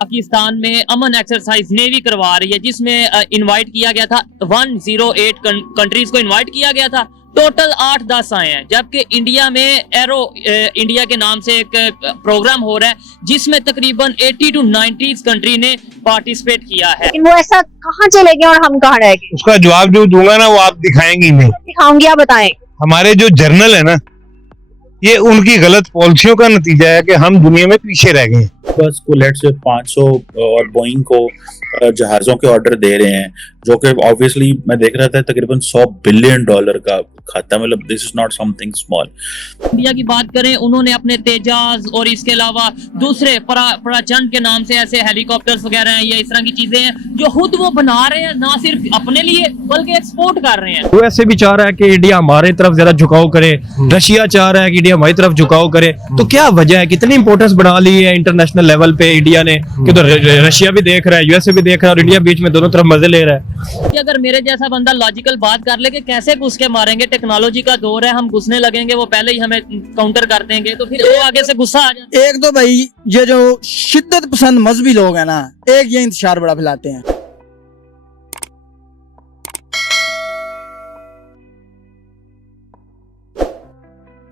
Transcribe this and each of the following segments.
पाकिस्तान में अमन exercise navy करवा रही है, जिसमें इनवाइट किया गया था 108 कंट्रीज को इनवाइट किया गया था। टोटल 8-10 आए हैं, जबकि इंडिया में एरो इंडिया के नाम से एक प्रोग्राम हो रहा है, जिसमें तकरीबन 80 to 90 कंट्री ने पार्टिसिपेट किया है। लेकिन वो ऐसा कहाँ चले गए और हम कहाँ रह गए? उसका जवाब जो दूंगा ना वो आप दिखाएंगी नहीं। दिखाऊंगी, आप बताएं। हमारे जो जर्नल है ना, ये उनकी गलत पॉलिसियों का नतीजा है कि हम दुनिया में पीछे रह गए। बस को लेट से 500 और बोइंग को जहाजों के ऑर्डर दे रहे हैं, जो कि ऑब्वियसली मैं देख रहा था तकरीबन $100 बिलियन का खाता, मतलब this is not something small. India की बात करें, उन्होंने अपने तेजाज और इसके अलावा दूसरे प्रचंड के नाम से ऐसे हेलीकॉप्टर्स वगैरह हैं या इस तरह की चीजें हैं जो खुद वो बना रहे हैं, ना सिर्फ अपने लिए बल्कि एक्सपोर्ट कर रहे हैं। यूएसए भी चाह रहा है कि इंडिया हमारे तरफ ज्यादा झुकाव करे, रशिया चाह रहा है कि इंडिया हमारी तरफ झुकाव करे। तो क्या वजह है, कितनी इंपोर्टेंस बना ली है इंटरनेशनल लेवल पे इंडिया ने कि तो रशिया भी देख रहा है, यूएसए भी देख रहा है और इंडिया बीच में दोनों तरफ मजे ले रहा है। कि अगर मेरे जैसा बंदा लॉजिकल बात कर ले कि कैसे घुस के मारेंगे, टेक्नोलॉजी का दौर है, हम घुसने लगेंगे, वो पहले ही हमें काउंटर कर देंगे, तो फिर वो आगे से गुस्सा आ जाए। एक तो भाई ये जो शिद्दत पसंद मजहबी लोग हैं ना, एक ये इंतशार बड़ा फैलाते हैं।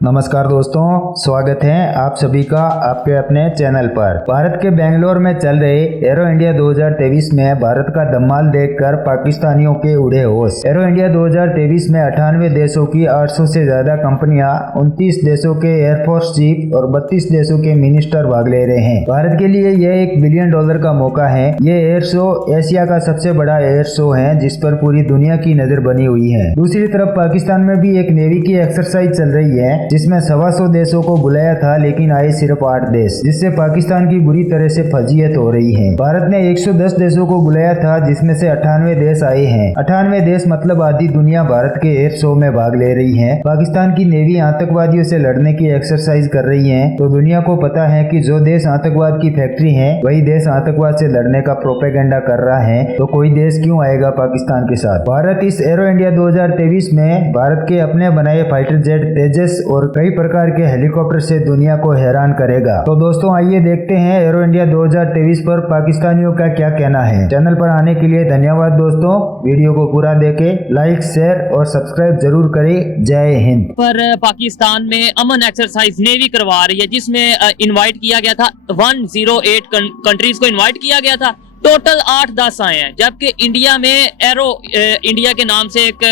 नमस्कार दोस्तों, स्वागत है आप सभी का आपके अपने चैनल पर। भारत के बेंगलोर में चल रहे एरो इंडिया 2023 में भारत का धमाल देखकर पाकिस्तानियों के उड़े होश। एरो इंडिया 2023 में 98 देशों की 800 से ज्यादा कंपनियां, 29 देशों के एयरफोर्स चीफ और 32 देशों के मिनिस्टर भाग ले रहे हैं। भारत के लिए यह $1 बिलियन का मौका है। ये एयर शो एशिया का सबसे बड़ा एयर शो है, जिस पर पूरी दुनिया की नजर बनी हुई है। दूसरी तरफ पाकिस्तान में भी एक नेवी की एक्सरसाइज चल रही है, जिसमें 125 देशों को बुलाया था, लेकिन आए सिर्फ 8 देश, जिससे पाकिस्तान की बुरी तरह से फजीयत हो रही है। भारत ने 110 देशों को बुलाया था, जिसमें से 98 देश आए हैं। 98 देश मतलब आधी दुनिया भारत के एयर शो में भाग ले रही है। पाकिस्तान की नेवी आतंकवादियों से लड़ने की एक्सरसाइज कर रही है, तो दुनिया को पता है कि जो देश आतंकवाद की फैक्ट्री है, वही देश आतंकवाद से लड़ने का प्रोपेगेंडा कर रहा है, तो कोई देश क्यों आएगा पाकिस्तान के साथ। भारत इस एरो इंडिया 2023 में भारत के अपने बनाए फाइटर जेट तेजस और कई प्रकार के हेलीकॉप्टर से दुनिया को हैरान करेगा। तो दोस्तों आइए देखते हैं एरो इंडिया 2023 पर पाकिस्तानियों का क्या कहना है। चैनल पर आने के लिए धन्यवाद दोस्तों। वीडियो को पूरा देखें, लाइक शेयर और सब्सक्राइब जरूर करें। जय हिंद। पर पाकिस्तान में अमन एक्सरसाइज नेवी करवा रही है, जिसमें इनवाइट किया गया था 108 कंट्रीज को इनवाइट किया गया था। टोटल 8-10 आए हैं, जबकि इंडिया में एरो इंडिया के नाम से एक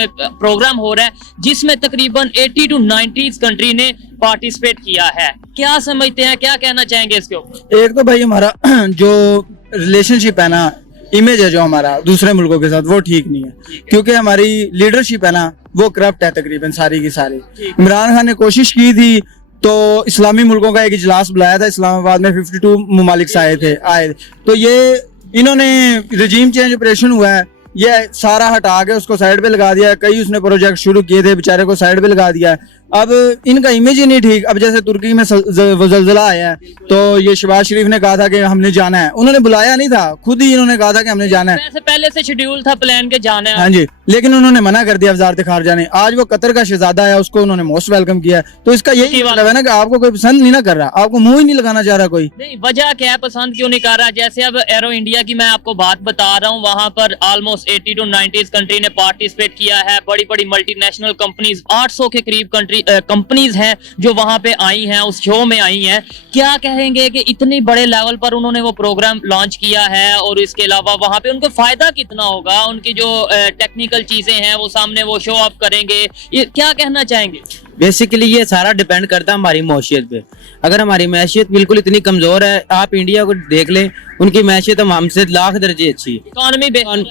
प्रोग्राम हो रहा है, जिसमें तकरीबन 80 to 90 कंट्री ने पार्टिसिपेट किया है। क्या समझते हैं, क्या कहना चाहेंगे इसके ऊपर? एक तो भाई हमारा जो रिलेशनशिप है ना, इमेज है जो हमारा दूसरे मुल्कों के साथ, वो ठीक नहीं है, क्योंकि हमारी लीडरशिप है ना, वो करप्ट है तकरीबन सारी की सारी। इमरान खान ने कोशिश की थी तो इस्लामी मुल्कों का एक इजलास बुलाया था, इस्लामाबाद में 52 ममालिक से आए, तो ये इन्होंने रजीम चेंज ऑपरेशन हुआ है, ये सारा हटा के उसको साइड पे लगा दिया है। कई उसने प्रोजेक्ट शुरू किए थे, बेचारे को साइड पे लगा दिया है। अब इनका इमेज ही नहीं ठीक। अब जैसे तुर्की में ज़लज़ला आया है, तो ये शहबाज शरीफ ने कहा था कि हमने जाना है, उन्होंने बुलाया नहीं था, खुद ही इन्होंने कहा था कि हमने जाना है। वैसे पहले से शेड्यूल था, प्लान के जाना है। हाँ जी, लेकिन उन्होंने मना कर दिया वजारत खारजा ने। आज वो कतर का शहजादा है, उसको उन्होंने मोस्ट वेलकम किया है। तो इसका यही मतलब है ना कि आपको कोई पसंद नहीं ना कर रहा, आपको मुंह ही नहीं लगाना चाह रहा कोई। नहीं, वजह क्या है, पसंद क्यों नहीं कर रहा? जैसे अब एरो इंडिया की मैं आपको बात बता रहा हूँ, वहां पर ऑलमोस्ट 80 to 90 कंट्री ने पार्टिसिपेट किया है। बड़ी बड़ी मल्टीनेशनल कंपनीज, 800 के करीब कंपनीज हैं जो वहां पे आई हैं, उस शो में आई हैं। क्या कहेंगे कि इतनी बड़े लेवल पर उन्होंने वो प्रोग्राम लॉन्च किया है, और इसके अलावा वहां पे उनको फायदा कितना होगा? उनकी जो टेक्निकल चीजें हैं वो सामने वो शो ऑफ करेंगे, ये क्या कहना चाहेंगे? बेसिकली ये सारा डिपेंड करता है हमारी मैशियत पे। अगर हमारी मैशियत बिल्कुल इतनी कमजोर है, आप इंडिया को देख लें, उनकी मैशियत हमसे लाख दरजे अच्छी,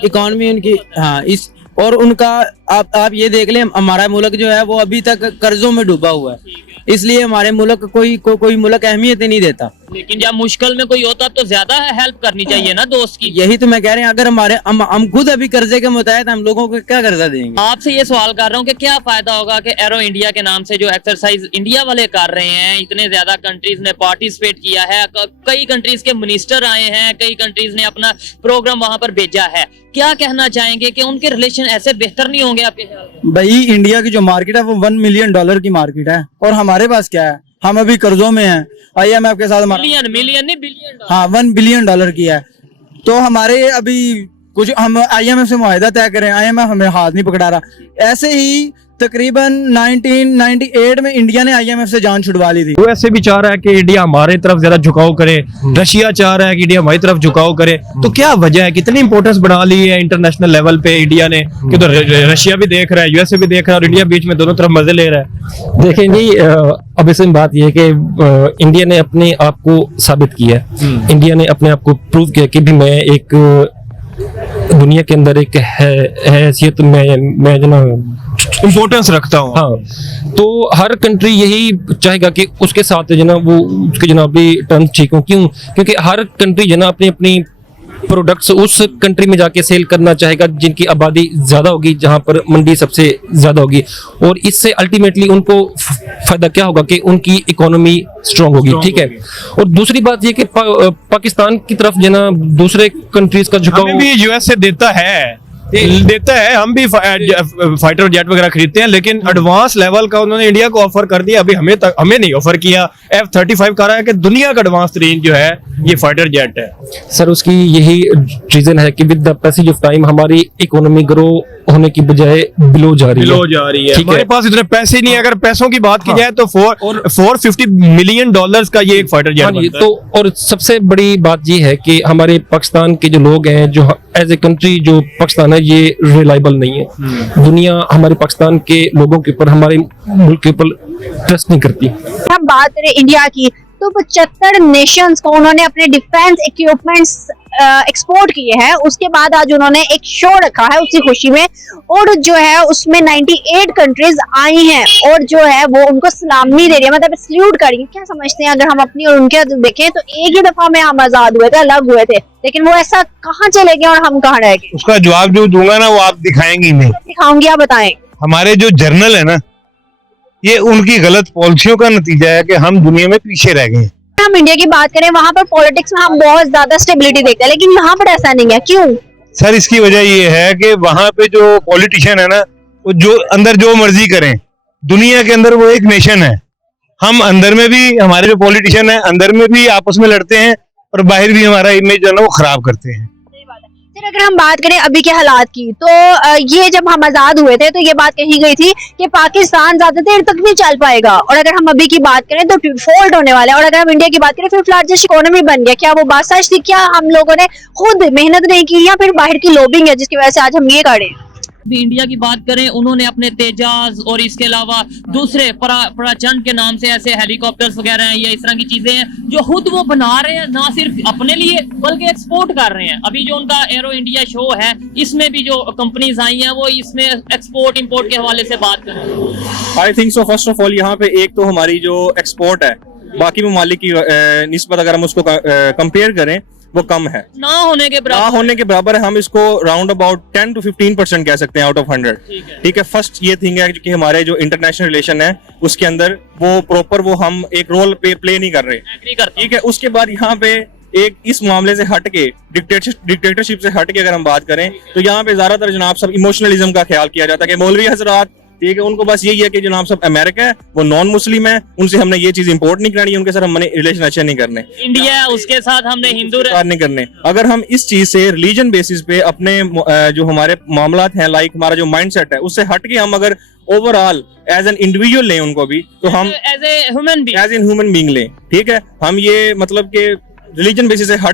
इकॉनमी उनकी, हाँ, इस और उनका आप ये देख लें, हमारा मुल्क जो है वो अभी तक कर्जों में डूबा हुआ है, इसलिए हमारे मुल्क कोई मुल्क अहमियत ही नहीं देता। लेकिन जब मुश्किल में कोई होता तो ज्यादा हेल्प करनी चाहिए ना दोस्त की। यही तो मैं कह रहे हैं, अगर हम खुद अभी कर्जे के मुताबिक हम लोगों को क्या कर्जा देंगे? आपसे ये सवाल कर रहा हूँ कि क्या फायदा होगा कि एरो इंडिया के नाम से जो एक्सरसाइज इंडिया वाले कर रहे हैं, इतने ज्यादा कंट्रीज ने पार्टिसिपेट किया है, कई कंट्रीज के मिनिस्टर आए हैं, कई कंट्रीज ने अपना प्रोग्राम वहां पर भेजा है। क्या कहना चाहेंगे कि उनके रिलेशन ऐसे बेहतर नहीं होंगे आपके ख्याल में? भाई इंडिया की जो मार्केट है वो $1 मिलियन की मार्केट है, और हमारे पास क्या है, हम अभी कर्जों में हैं। IMF के साथ हमारा मिलियन मिलियन नहीं बिलियन। हाँ $1 बिलियन किया है। तो हमारे अभी कुछ हम IMF से मुआहिदा तय करें, IMF हमें हाथ नहीं पकड़ा रहा। ऐसे ही तकरीबन 1998 में इंडिया ने IMF से जान छुड़वा ली थी। यूएसए भी चाह रहा है कि इंडिया हमारे तरफ ज्यादा झुकाव करे, रशिया चाह रहा है कि इंडिया हमारी तरफ झुकाव करे। तो क्या वजह है, कितनी इंपॉर्टेंस बना ली है इंटरनेशनल लेवल पे इंडिया ने कि तो रशिया भी देख रहा है, यूएसए भी देख रहा है और इंडिया बीच में दोनों तरफ मजे ले रहा है। देखें जी, अब इसमें बात यह है कि इंडिया ने अपने आप को साबित किया है, इंडिया ने अपने आप को प्रूव किया कि भी मैं एक दुनिया के अंदर एक हैसियत मैं जो ना इंपॉर्टेंस रखता हूँ। हाँ, तो हर कंट्री यही चाहेगा कि उसके साथ जो ना वो उसके जनाब भी टर्म्स ठीक हो। क्यों? क्योंकि हर कंट्री जो ना अपनी अपनी प्रोडक्ट्स उस कंट्री में जाके सेल करना चाहेगा जिनकी आबादी ज्यादा होगी, जहां पर मंडी सबसे ज्यादा होगी, और इससे अल्टीमेटली उनको फायदा क्या होगा कि उनकी इकोनॉमी स्ट्रांग होगी। ठीक है। और दूसरी बात ये कि पाकिस्तान की तरफ जो ना दूसरे कंट्रीज का झुकाव हमें भी यूएसए देता है, हम भी फाइटर जेट वगैरह खरीदते हैं, लेकिन एडवांस लेवल का उन्होंने इंडिया को ऑफर कर दिया। अभी हमें नहीं ऑफर किया। F-35 कह रहा है कि दुनिया का एडवांस तरीन जो है ये फाइटर जेट है। सर उसकी यही रीजन है कि with the passage of time हमारी इकोनॉमी ग्रो होने की बजाय बिलो जा रही है। ठीक हमारे है। पास इतने पैसे नहीं है। अगर पैसों की बात की जाए तो $450 मिलियन का ये एक फाइटर जेट हाँ जी, बनता है। तो और सबसे बड़ी बात ये है कि हमारे पाकिस्तान के जो लोग हैं, जो एज ए कंट्री जो पाकिस्तान है, ये रिलायबल नहीं है। दुनिया हमारे पाकिस्तान के लोगों के ऊपर, हमारे मुल्क के ऊपर ट्रस्ट नहीं करती। हम बात करें इंडिया की तो 75 नेशंस को उन्होंने अपने डिफेंस इक्विपमेंट्स एक्सपोर्ट किए हैं। उसके बाद आज उन्होंने एक शो रखा है उसी खुशी में, और जो है उसमें 98 कंट्रीज आई हैं और जो है वो उनको सलामी दे रही है, मतलब सल्यूट कर रही है। क्या समझते हैं, अगर हम अपनी और उनके देखें तो एक ही दफा में हम आजाद हुए थे, अलग हुए थे, लेकिन वो ऐसा कहाँ चले गए और हम कहाँ रह गए? उसका जवाब जो दूंगा ना वो आप दिखाएंगी नहीं। दिखाऊंगी, आप बताएं। हमारे जो जर्नल है ना, ये उनकी गलत पॉलिसियों का नतीजा है कि हम दुनिया में पीछे रह गए। हम इंडिया की बात करें, वहां पर पॉलिटिक्स में हम बहुत ज्यादा स्टेबिलिटी देखते हैं, लेकिन यहाँ पर ऐसा नहीं है। क्यों सर? इसकी वजह ये है कि वहां पे जो पॉलिटिशियन है ना, वो जो अंदर जो मर्जी करें, दुनिया के अंदर वो एक नेशन है। हम अंदर में भी, हमारे जो पॉलिटिशियन है अंदर में भी आपस में लड़ते हैं और बाहर भी हमारा इमेज जो है ना वो खराब करते हैं। फिर अगर हम बात करें अभी के हालात की, तो ये जब हम आजाद हुए थे तो ये बात कही गई थी कि पाकिस्तान ज्यादा देर तक नहीं चल पाएगा, और अगर हम अभी की बात करें तो फोल्ड होने वाला है। और अगर हम इंडिया की बात करें, फिफ्थ लार्जेस्ट इकोनॉमी बन गया। क्या वो बात सच थी? क्या हम लोगों ने खुद मेहनत नहीं की, या फिर बाहर की लॉबिंग है जिसकी वजह से आज हम ये खड़े हैं? भी इंडिया की बात करें, उन्होंने अपने तेजाज और इसके अलावा दूसरे प्रचंड के नाम से ऐसे हेलीकॉप्टर्स वगैरह हैं या इस तरह की चीजें हैं जो खुद वो बना रहे हैं, ना सिर्फ अपने लिए बल्कि एक्सपोर्ट कर रहे हैं। अभी जो उनका एरो इंडिया शो है, इसमें भी जो कंपनीज आई हैं वो इसमें एक्सपोर्ट इंपोर्ट के हवाले से बात कर रहे हैं। I think so first of all यहाँ पे एक तो हमारी जो एक्सपोर्ट है बाकी ममालिक की निस्बत अगर हम उसको कंपेयर करें वो कम है, ना होने के बराबर है। हम इसको राउंड अबाउट 10 to 15% कह सकते हैं आउट ऑफ 100। ठीक है। फर्स्ट ये थिंग है कि हमारे जो इंटरनेशनल रिलेशन है उसके अंदर वो प्रॉपर वो हम एक रोल प्ले नहीं कर रहे। ठीक है। उसके बाद यहाँ पे एक इस मामले से हट के डिक्टेटरशिप से हट के अगर हम बात करें तो यहाँ पे ज्यादातर जनाब सब इमोशनलिज्म का ख्याल किया जाता है कि मौलवी हजरात, ठीक है, उनको बस यही है कि जनाब सब अमेरिका है, वो नॉन मुस्लिम है, उनसे हमने ये चीज इंपोर्ट नहीं करनी, उनके साथ हमने रिलेशन अच्छे नहीं करने। इंडिया उसके साथ हमने हिंदू नहीं करने। अगर हम इस चीज से रिलीजन बेसिस पे अपने जो हमारे मामलात हैं, लाइक हमारा जो माइंडसेट है उससे हट के हम अगर ओवरऑल एज एन इंडिविजुअल लें उनको भी, तो हम एज इन ह्यूमन बीइंग लें। ठीक है। हम ये मतलब के रिलीजन बेसिस से हट